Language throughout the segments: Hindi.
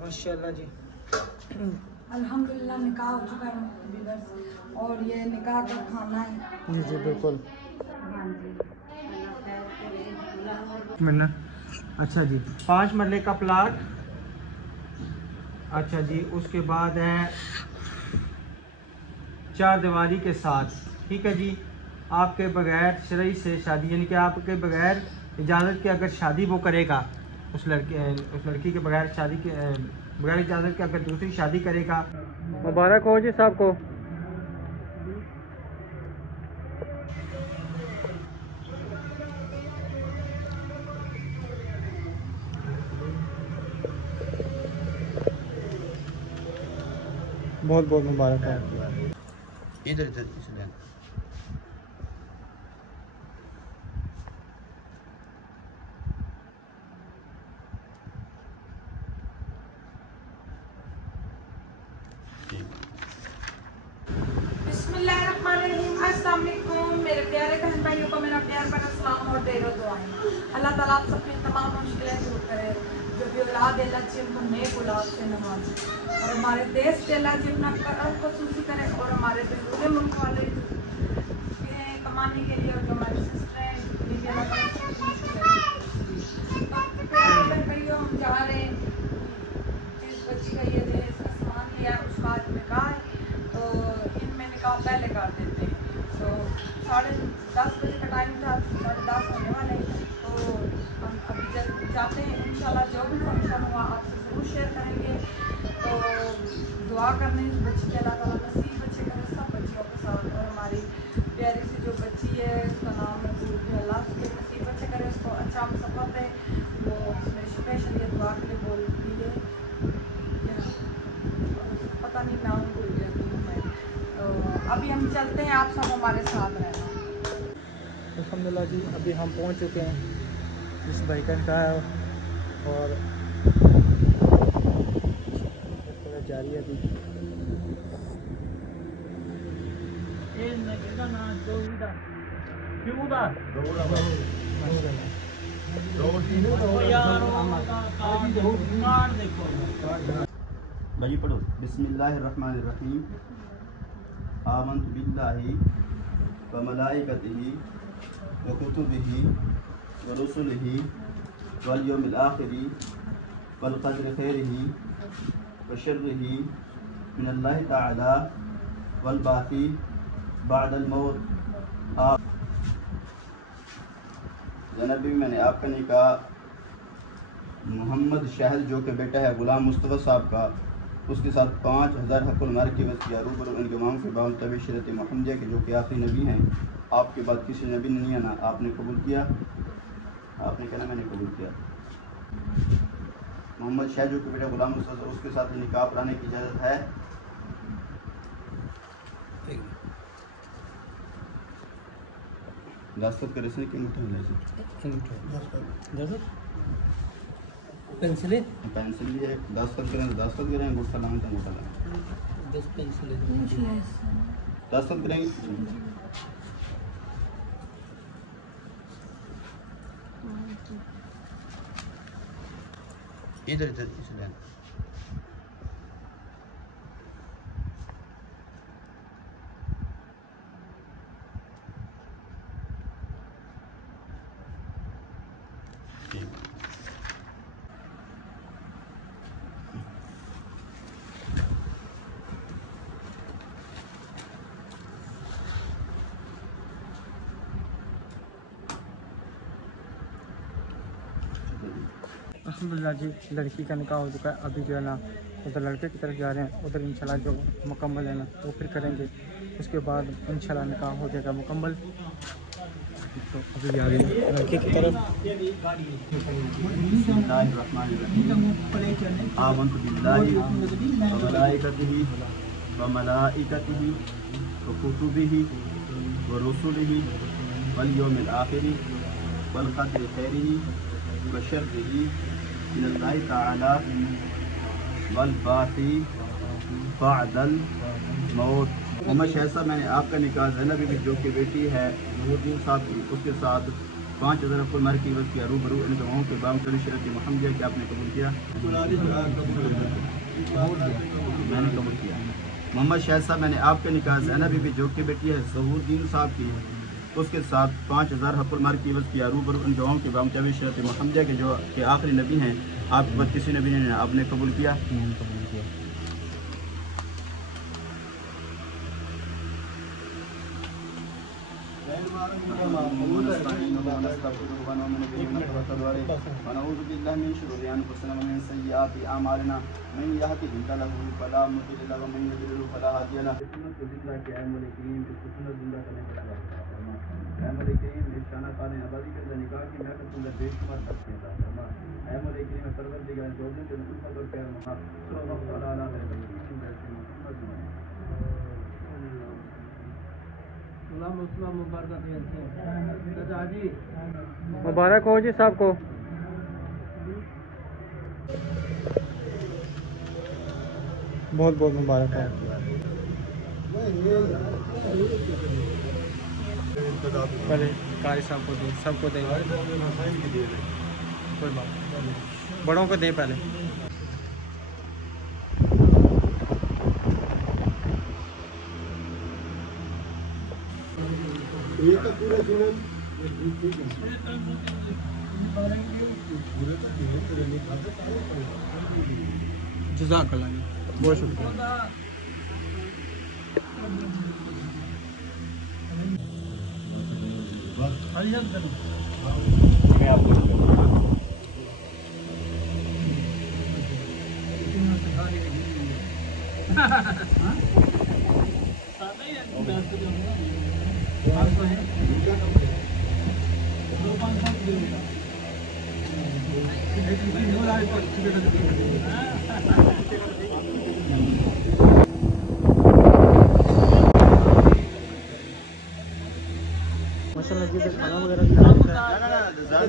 माशाल्लाह जी। अल्हम्दुलिल्लाह निकाह हो चुका है व्यूअर्स, और ये निकाह का खाना है। जी जी बिल्कुल। हाँ जी, मैंने अच्छा जी 5 मरले का प्लाट। अच्छा जी, उसके बाद है 4 दीवारी के साथ। ठीक है जी। आपके बगैर शरई से शादी, यानी कि आपके बगैर इजाज़त के अगर शादी वो करेगा, उस लड़की के बगैर शादी के बगैर इजाज़त के अगर दूसरी शादी करेगा, मुबारक हो जी साहब को। बहुत बहुत मुबारक है। इधर इधर इसलिए ठीक। बिस्मिल्लाहिर्रहमानिर्रहीम। अस्सलाम वालेकुम मेरे प्यारे बहन भाइयों को मेरा प्यार भरा सलाम और ढेरों दुआएं। अल्लाह ताला आप सबकी तमाम मुश्किलें दूर करे, जो भी औलाद अल्लाह जी उनको नेक औलाद से नवाजे, और हमारे देश से अल्लाह जी अपना करम खसूसी करे, और हमारे दूसरे मुल्क वाले कमाने के लिए, और जो हमारी सिस्टरें जितनी भी अल्लाह ताला सबकी मुश्किलें। तो प्यारे बहन भाइयों, हम जा रहे हैं जिस बच्ची का ये इसका सामान लिया है उसका आज निकाह है, तो इनमें निकाह पहले कर देते हैं। तो 10:30 बजे का टाइम था, 10:30 होने वाले हैं, तो हम अभी जब जाते हैं इंशाल्लाह जो भी फंक्शन हुआ आपसे ज़रूर शेयर करेंगे। तो दुआ करने इस बच्ची के अल्लाह ताला नसीब बच्चे करे सब बच्चियों के साथ, और हमारी प्यारी सी जो बच्ची है उसका नाम है अल्लाह उसके नसीब बच्चे करे, उसको अच्छा हम सफर दे। वो उसने स्पेशल ये दुआ के लिए बोल दी है, पता नहीं नाम भूल जाती हूँ मैं। तो अभी हम चलते हैं, आप सब हमारे साथ रहना। अल्हम्दुलिल्लाह जी, अभी हम पहुंच चुके हैं जिस बाइकन का है, और जारी है अभी। भाई पढ़ो। बिस्मिल्लाहिर्रहमानिर्रहीम। आमन्तु बिल्लाहि व मलाइकतिहि व कुतुबिहि व रुसुलिहि वल यौमिल आखिरि वल क़द्रि खैरिहि व शर्रिहि मिनल्लाहि तआला वल बाक़ी बअदल मौत। जनाबी, मैंने आपका निकाह मोहम्मद शाहिद जो कि बेटा है गुलाम मुस्तफ़ा साहब का, उसके साथ 5000 हक़ुल मर की वसिया रूबरू उनके मांग के बाद तभी शरीयत मुहम्मदिया के जो कि आखिरी नबी हैं, आपके बाद किसी नबी ने नहीं आना, आपने कबूल किया। आपने कहना मैंने कबूल किया। मोहम्मद शाहिद जो कि बेटा गुलाम मुस्तफ़ा, उसके साथ निकाह पढ़ाने की इजाज़त है। दस्तखत करे से कि पेंसिल पेंसिल भी है, दस्तखत करें तो दस्तखत करें, अंगूठा लाएं तो अंगूठा लाएं। बस पेंसिल दस्तखत करेंगे। इधर इधर इसलिए ठीक। अल्हम्दुलिल्लाह जी, लड़की का निकाह हो चुका है। अभी जो है ना उधर लड़के की तरफ जा रहे हैं, उधर इंशाल्लाह जो मुकम्मल है ना वो फिर करेंगे, उसके बाद इंशाल्लाह निकाह हो जाएगा मुकम्मल। तो अभी जा रहे हैं लड़के की तरफ। आमन्तु बिल्लाहि व मलाइकतिहि व मलाइकतिहि व कुतुबिहि व रुसुलिहि वल यौमिल आखिरि वल क़द्रि खैरिहि व शर्रिहि मिनल्लाहि तआला वल बाक़ी बअदल मौत। मोहम्मद शाहिद साहब, मैंने आपका निकाह ज़ैनब बीबी जो कि बेटी है नूरुद्दीन साहब की, उसके साथ 5000 हक़ुल मार की वक्त किया रूबरू इन गवाहों के बावजूद शरीयत मुहम्मदिया कि आपने कबूल किया। मैंने कबूल किया। मोहम्मद शाहिद साहब, मैंने आपके निकाह ज़ैनब बीबी जो की बेटी है ज़हूरुद्दीन साहब की उसके साथ 5000 हक़ुल मार की वक्त किया रूबरू इन गवाहों के बावजूद शरीयत मुहम्मदिया के जो कि आखिरी नबी हैं, आपके बाद किसी नबी ने आपने कबूल किया। मुबारक हो जी साहब को। बहुत बहुत मुबारक है। पहले कारी साहब को दें, सबको दें, कोई बात नहीं, बड़ों को दें पहले। ये तो पूरे जीवन जज़ाकल्लाह, बहुत शुक्रिया। माशाल्लाह जी, खाना वगैरह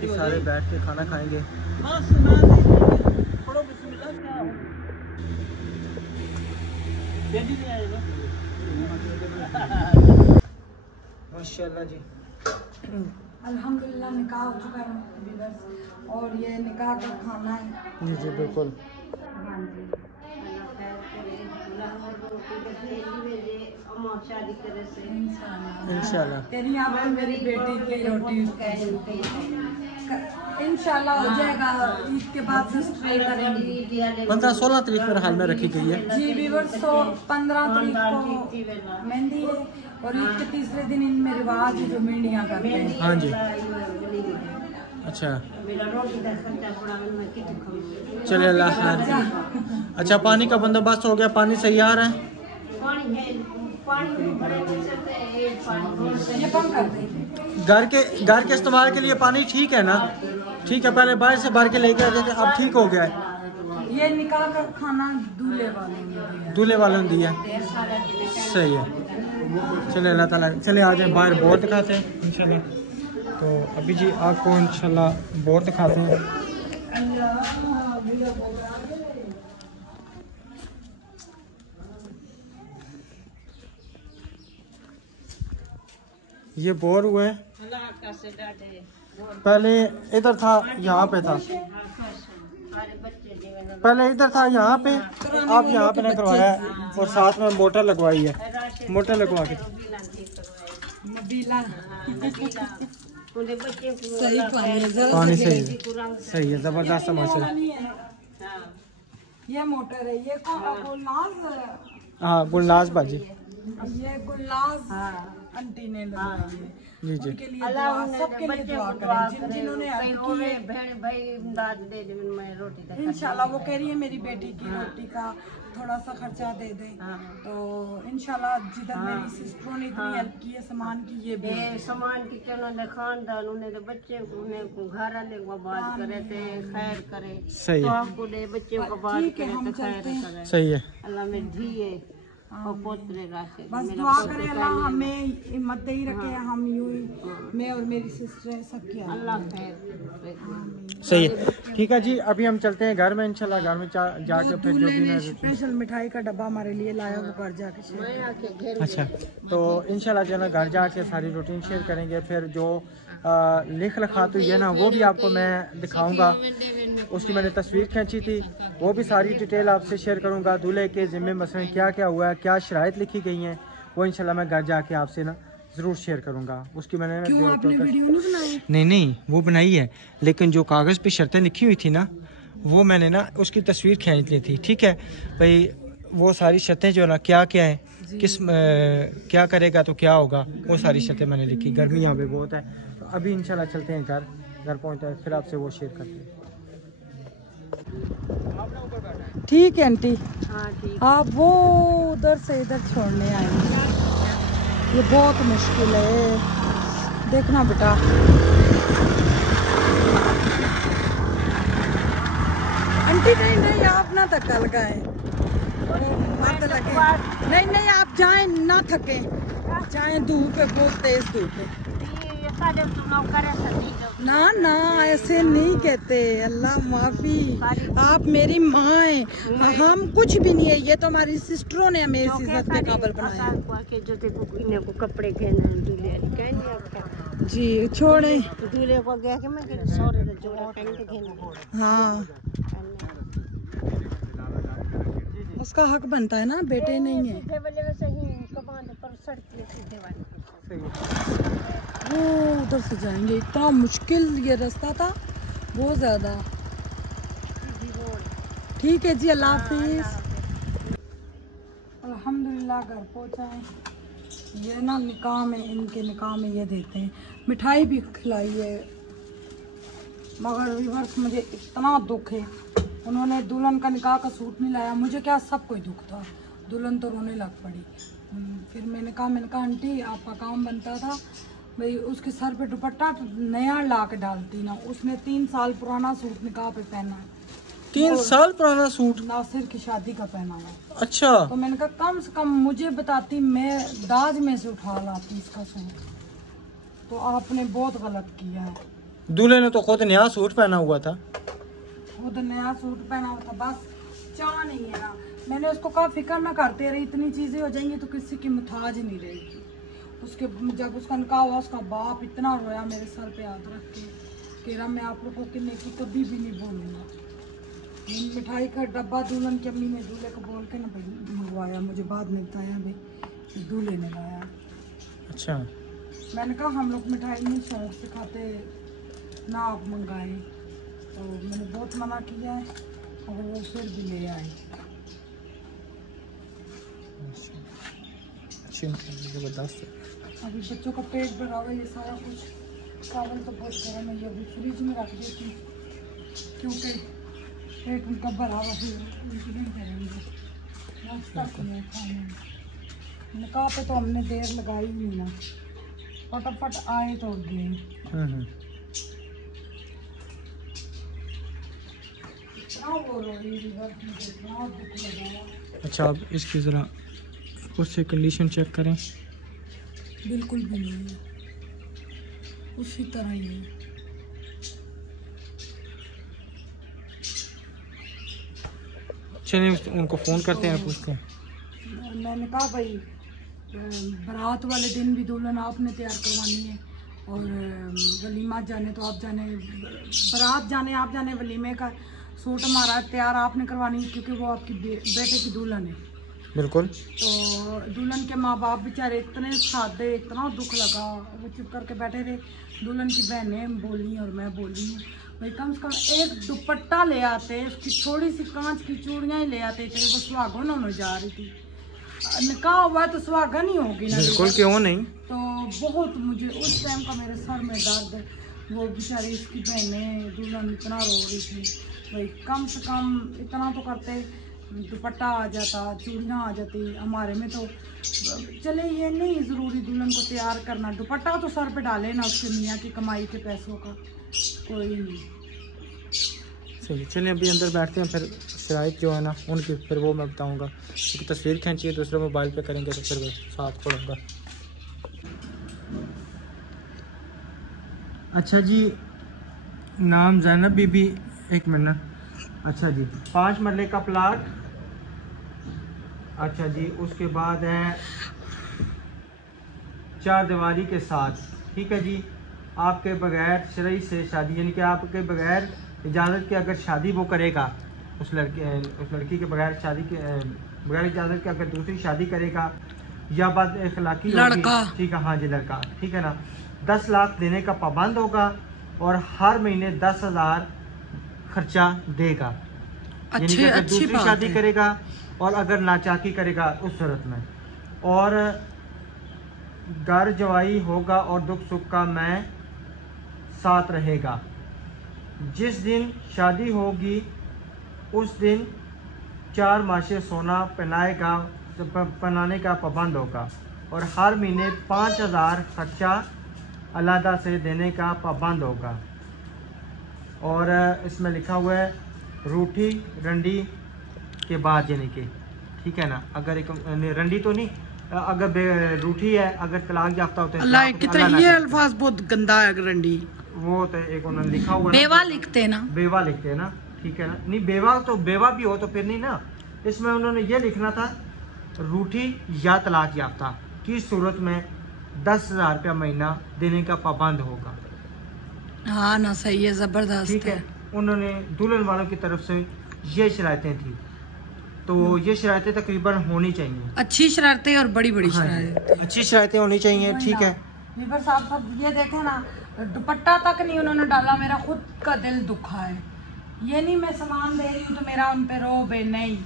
भी सारे बैठ के खाना खाएंगे। माशाल्लाह जी। अल्हम्दुलिल्लाह निकाह हो चुका है व्यूअर्स, और ये निकाह का खाना है। जी जी बिल्कुल। हाँ जी, इंशाल्लाह तेरी आप मेरी बेटी की रोटी इंशाल्लाह हो जाएगा। ईद के बाद सिस्टर करेंगी। 15-16 तारीख पर हाल में रखी गई है। जी व्यूअर्स, तो 15 तारीख को मेहंदी है और ईद के तीसरे दिन इनमें रिवाज है जो मीडिया करते हैं। हाँ जी, अच्छा चलिए, अल्लाह खैर। अच्छा, पानी का बंदोबस्त हो गया? पानी सही आ रहा है? ये कम कर देंगे। घर के इस्तेमाल के लिए पानी ठीक है ना? ठीक है, पहले बाहर से भर के लेके आते थे, अब ठीक हो गया है। ये निकाह का खाना दूल्हे वाले ने दिया, सही है। चले, अल्लाह ताला। चले आ जाए बाहर, बोर्ड दिखाते हैं इंशाल्लाह। तो अभी जी आपको इंशाल्लाह बोर्ड दिखाते हैं। ये बोर हुए, पहले इधर था, यहाँ पे था, पहले इधर था यहाँ पे, आप यहाँ पे ने करवाया और साथ में मोटर लगवाई है। मोटर लगवा के पानी सही है, जबरदस्त समोसे। ये मोटर है, ये गुलनाज, हाँ गुलनाज बाजी, ये गुलनाज आंटी ने लगाई है। जी जी। उनके लिए दुआ, सबके लिए दुआ करें जिन्होंने इंशाल्लाह। वो कह रही है मेरी बेटी की रोटी का थोड़ा सा खर्चा दे दे, तो इंशाल्लाह जिधर मेरी सिस्टरों ने इतनी हेल्प की है सामान की, ये भी सामान की उन्होंने खानदान, उन्हें बच्चे उन्हें घर वाले को बात करे थे खैर करे, सही है, आपको दे बच्चों को बात करे तो खैर करे। सही है। अल्लाह में धी है और पोतरे राखे, बस दुआ करें अल्लाह हमें हिम्मत दे ही रखे। हम यूं ही, मैं और मेरी सिस्टर सबकी अल्लाह खैर। सही है, ठीक है जी। अभी हम चलते हैं घर में इंशाल्लाह। घर में जाके फिर जो भी स्पेशल मिठाई का डब्बा हमारे लिए लाया, वो घर जाके अच्छा, तो इंशाल्लाह जो है ना घर जाके सारी रूटीन शेयर करेंगे। फिर जो लिख रखा तो ये ना वो भी आपको मैं दिखाऊंगा। उसकी मैंने तस्वीर खींची थी, वो भी सारी डिटेल आपसे शेयर करूंगा। दूल्हे के ज़िम्मे मसलन क्या क्या हुआ है, क्या शराइत लिखी गई हैं, वो इंशाल्लाह मैं घर जाके आपसे ना ज़रूर शेयर करूंगा। उसकी मैंने नहीं वो बनाई है, लेकिन जो कागज़ पे शर्तें लिखी हुई थी ना, वो मैंने ना उसकी तस्वीर खींच ली थी। ठीक है भाई, वो सारी शर्तें जो ना क्या क्या है, क्या करेगा तो क्या होगा, वो सारी शर्तें मैंने लिखी। गर्मी यहाँ पे बहुत है, तो अभी इंशाल्लाह चलते हैं घर पहुँचते हैं, फिर आपसे वो शेयर करते हैं। ठीक है आंटी, हाँ ठीक। आप वो उधर से इधर छोड़ने आएंगे, ये बहुत मुश्किल है, देखना बेटा। आंटी नहीं नहीं, आप ना धक्का लगाएं, मत लगे। नहीं नहीं, आप जाएं ना थके, जाएं, धूप है बहुत तेज धूप है। ना ना ऐसे नहीं कहते, अल्लाह माफी, आप मेरी माँ हैं, हम कुछ भी नहीं है, ये तो हमारी सिस्टरों ने हमें इस इज्जत के काबिल बनाया। को कपड़े दूल्हे जी छोड़े, दूल्हे को गया कि मैं सौरे दा जोड़ा कहीं हाँ उसका हक बनता है ना, बेटे नहीं है। वो उधर से जाएंगे, इतना मुश्किल ये रास्ता था, बहुत ज़्यादा। ठीक है जी, अल्लाह हाफिज़। अल्हम्दुलिल्लाह घर पहुँचाए। ये ना निकाह में, इनके निकाह में ये देते हैं, मिठाई भी खिलाई है, मगर रिवर्स मुझे इतना दुख है, उन्होंने दुल्हन का निकाह का सूट नहीं लाया। मुझे क्या, सब कोई दुख था, दुल्हन तो रोने लग पड़ी। फिर मैंने कहा आंटी आपका काम बनता था भाई, उसके सर पे दुपट्टा नया ला के डालती ना, उसने 3 साल पुराना सूट निकाह पे पहना है। 3 साल पुराना सूट नासिर की शादी का पहना हुआ। अच्छा, तो मैंने कहा कम से कम मुझे बताती, मैं दाज में से उठा लाती इसका सूट। तो आपने बहुत गलत किया है। दूल्हे ने तो खुद नया सूट पहना हुआ था, खुद नया सूट पहना हुआ था, बस चाह नहीं है ना। मैंने उसको कहा फिक्र ना करते रहे, इतनी चीजें हो जाएंगी तो किसी की मुताज नहीं रहेगी। उसके जब उसका निकाह हुआ, उसका बाप इतना रोया मेरे सर पे हाथ रख के, कह रहा मैं आप लोगों के नेकी कभी भी नहीं बोलूँगा। मिठाई का डब्बा दुल्हन की अम्मी ने दूल्हे को बोल के ना मंगवाया, मुझे बाद में बताया भाई दूल्हे ने लाया। अच्छा, मैंने कहा हम लोग मिठाई नहीं शौक से खाते ना, आप मंगाए। तो मैंने बहुत मना किया है, और वो फिर भी ले आए। जबरदस्त। अभी बच्चों का पेट भरा हुआ, ये सारा कुछ चावल तो बहुत गर्म है, ये अभी फ्रिज में रख देती हूँ, क्योंकि पेट उनका भरा हुआ है, उनकी नहीं करेंगे नाश्ता किया खाने में। निकाह पे तो हमने देर लगाई नहीं ना, फटाफट आए तो गए। इतना वो रोई, रिवर्स में इतना दुख लगा। अच्छा, आप इसकी ज़रा उससे कंडीशन चेक करें। बिल्कुल भी नहीं है, उसी तरह ही है। चलिए उनको फ़ोन करते हैं, पूछते हैं। मैंने कहा भाई बारात वाले दिन भी दुल्हन आपने तैयार करवानी है, और वलीमा जाने तो आप जाने, बारात जाने आप जाने, वलीमे का सूट हमारा तैयार आपने करवानी है, क्योंकि वो आपकी बेटे की दुल्हन है। बिल्कुल। तो दुल्हन के माँ बाप बेचारे इतने सादे, इतना दुख लगा, वो चुप करके बैठे थे। दुल्हन की बहनें बोली और मैं बोली भाई कम से कम एक दुपट्टा ले आते, उसकी थोड़ी सी कांच की चूड़ियाँ ही ले आते थे। वो सुहागन होने जा रही थी, निकाह हुआ तो सुहागन ही होगी ना, बिल्कुल, क्यों नहीं। तो बहुत मुझे उस टाइम का मेरे सर में दर्द, वो बेचारी इसकी बहनें दुल्हन इतना रो रही थी। भाई कम से कम इतना तो करते, दुपट्टा आ जाता, चूड़ियाँ आ जाती। हमारे में तो चले ये नहीं ज़रूरी दुल्हन को तैयार करना, दुपट्टा तो सर पे डाले ना उसके मियाँ की कमाई के पैसों का, कोई नहीं। सही, चलिए अभी अंदर बैठते हैं, फिर शराइत जो है ना उनकी फिर वो मैं बताऊँगा, क्योंकि तस्वीर खींची है दूसरे मोबाइल पे करेंगे तो फिर साथ पढ़ूँगा। अच्छा जी, नाम ज़ैनब बीबी, 1 मिनट। अच्छा जी, 5 मरले का प्लाट। अच्छा जी, उसके बाद है 4 दीवारी के साथ, ठीक है जी। आपके बगैर शरई से शादी, यानी कि आपके बगैर इजाज़त के अगर शादी वो करेगा, उस लड़की के बगैर शादी के बगैर इजाज़त के अगर दूसरी शादी करेगा या बात अखलाकी लड़का, ठीक है, हाँ जी लड़का, ठीक है ना, 10 लाख देने का पाबंद होगा और हर महीने 10,000 खर्चा देगा। यानी कि अगर दूसरी शादी करेगा और अगर नाचाकी करेगा उस सूरत में, और घर जवाई होगा और दुख सुख का मैं साथ रहेगा। जिस दिन शादी होगी उस दिन 4 मासे सोना पहनाने का पाबंद होगा और हर महीने 5,000 खर्चा अलहदा से देने का पाबंद होगा। और इसमें लिखा हुआ है रूठी रंडी के बाद, यानी कि ठीक है ना, अगर एक रंडी तो नहीं, अगर रूठी है, अगर तलाक याफ्ता होते हैं, अल्लाह कितना ये अल्फाज बहुत गंदा है, रंडी वो तो एक उन्होंने लिखा हुआ, बेवा लिखते ना, बेवा लिखते हैं ना, ठीक है ना, नहीं बेवा तो बेवा भी हो तो फिर नहीं ना, इसमें उन्होंने ये लिखना था रूठी या तलाक याफ्ता की सूरत में 10,000 रुपया महीना देने का पाबंद होगा। हाँ ना, सही है, जबरदस्त, ठीक है। उन्होंने दुल्हन वालों की तरफ से ये शरारतें थी, तो ये शरारतें तकरीबन होनी चाहिए, अच्छी शरारतें और बड़ी बड़ी शरारतें, अच्छी शरारतें होनी चाहिए, ठीक है। वीवर साहब सब ये देखे ना, दुपट्टा तक नहीं उन्होंने डाला, मेरा खुद का दिल दुखा है। ये नहीं मैं सामान दे रही हूँ तो मेरा उन पे रोब है, नहीं,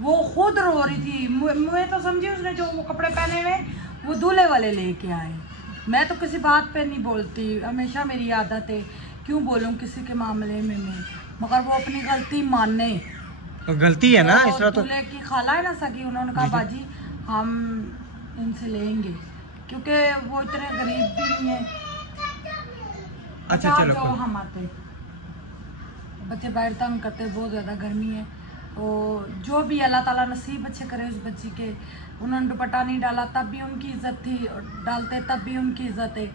वो खुद रो रही थी। मुझे तो समझी उसने जो वो कपड़े पहने हुए वो दूल्हे वाले लेके आए। मैं तो किसी बात पे नहीं बोलती, हमेशा मेरी आदत है क्यों बोलूँ किसी के मामले में मैं, मगर वो अपनी गलती माने, गलती है ना, तो इस तरह तो दूल्हे की खाला है ना सगी, उन्होंने कहा बाजी हम इनसे लेंगे क्योंकि वो इतने गरीब भी नहीं है। अच्छा चलो, जो हम आते बच्चे बाहर तंग करते, बहुत ज़्यादा गर्मी है, तो जो भी अल्लाह ताला नसीब अच्छे करे उस बच्ची के। उन्होंने दुपट्टा नहीं डाला तब भी उनकी इज्जत थी, डालते तब भी उनकी इज्जत है।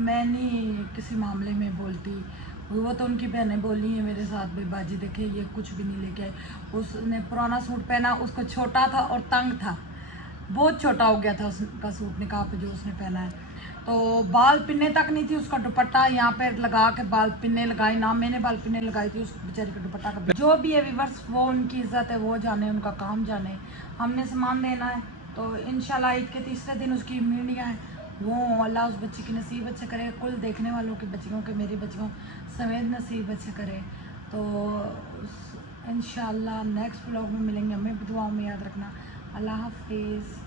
मैं नहीं किसी मामले में बोलती, वो तो उनकी बहनें बोली हैं मेरे साथ, भाई बाजी देखे ये कुछ भी नहीं लेके आए। उसने पुराना सूट पहना, उसको छोटा था और तंग था, बहुत छोटा हो गया था उसका सूट निकाह पे जो उसने पहना है, तो बाल पिन्ने तक नहीं थी उसका दुपट्टा, यहाँ पे लगा के बाल पिन्ने लगाए ना, मैंने बाल पिन्ने लगाई थी उस बेचारी का दुपट्टा का। जो भी है व्यूअर्स, वो उनकी इज्जत है, वो जाने, उनका काम जाने। हमने सामान देना है तो इंशाल्लाह ईद के तीसरे दिन उसकी मीडिया है, वो अल्लाह उस बच्ची की नसीब अच्छे करे, कुल देखने वालों की बच्चियों के, मेरी बच्चियों समेत नसीब अच्छे करे। तो इंशाल्लाह नेक्स्ट व्लॉग में मिलेंगे, हमें दुआओं में याद रखना। अल्लाह हाफिज़।